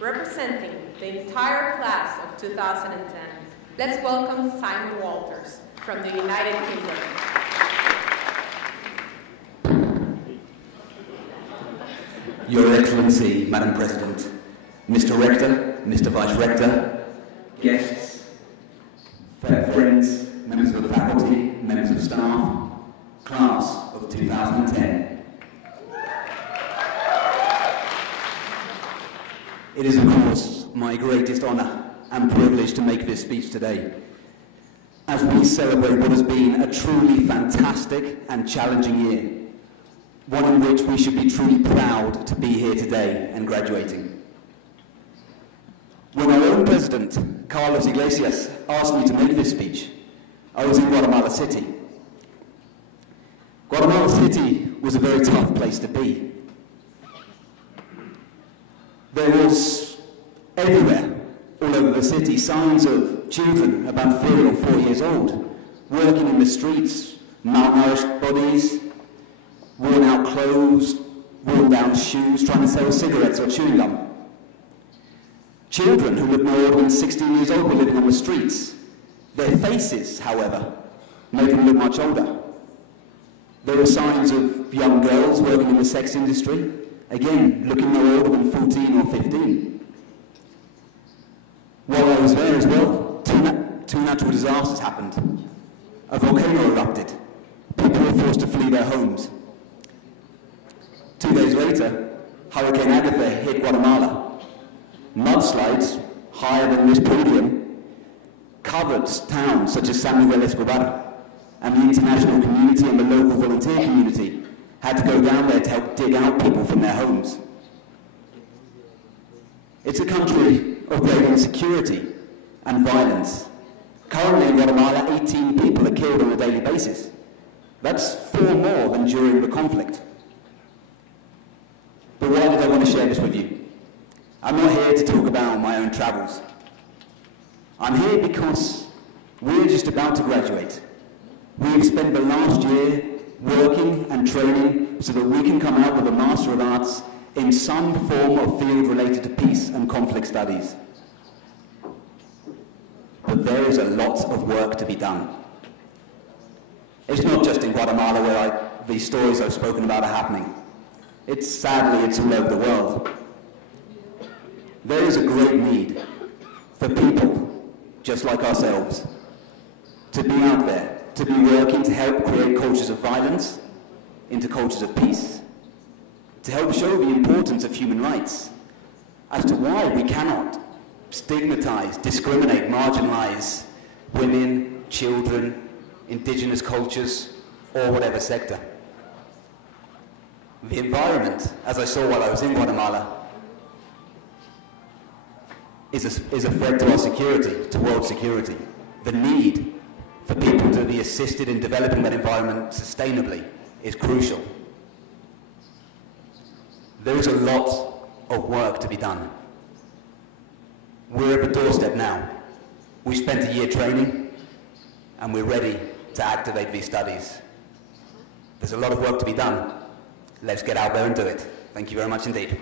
representing the entire class of 2010, let's welcome Simon Walters from the United Kingdom. Your Excellency, Madam President, Mr. Rector, Mr. Vice Rector, guests, fair friends, members of the faculty, members of staff, class of 2010. It is, of course, my greatest honour and privilege to make this speech today, as we celebrate what has been a truly fantastic and challenging year, one in which we should be truly proud to be here today and graduating. When our own president, Carlos Iglesias, asked me to make this speech, I was in Guatemala City. Guatemala City was a very tough place to be. There was everywhere, all over the city, signs of children about 3 or 4 years old, working in the streets, malnourished bodies, worn out clothes, worn down shoes, trying to sell cigarettes or chewing gum. Children who looked no older than 16 years old were living on the streets. Their faces, however, made them look much older. There were signs of young girls working in the sex industry, again, looking no older than 14 or 15. While I was there as well, two natural disasters happened. A volcano erupted. People were forced to flee their homes. 2 days later, Hurricane Agatha hit Guatemala. Mudslides, higher than this podium, covered towns such as San Miguel Escobar, and the international community and the local volunteer community had to go down there to help dig out people from their homes. It's a country of great insecurity and violence. Currently in Guatemala, 18 people are killed on a daily basis. That's 4 more than during the conflict. But why did I want to share this with you? I'm not here to talk about my own travels. I'm here because we're just about to graduate. We've spent the last year working and training so that we can come out with a Master of Arts in some form of field related to peace and conflict studies. But there is a lot of work to be done. It's not just in Guatemala where these stories I've spoken about are happening. Sadly, it's all over the world. There is a great need for people, just like ourselves, to be out there, to be working to help create cultures of violence into cultures of peace, to help show the importance of human rights, as to why we cannot stigmatize, discriminate, marginalize women, children, indigenous cultures, or whatever sector. The environment, as I saw while I was in Guatemala, is a threat to our security, to world security. The need for people to be assisted in developing that environment sustainably is crucial. There is a lot of work to be done. We're at the doorstep now. We spent a year training, and we're ready to activate these studies. There's a lot of work to be done. Let's get out there and do it. Thank you very much indeed.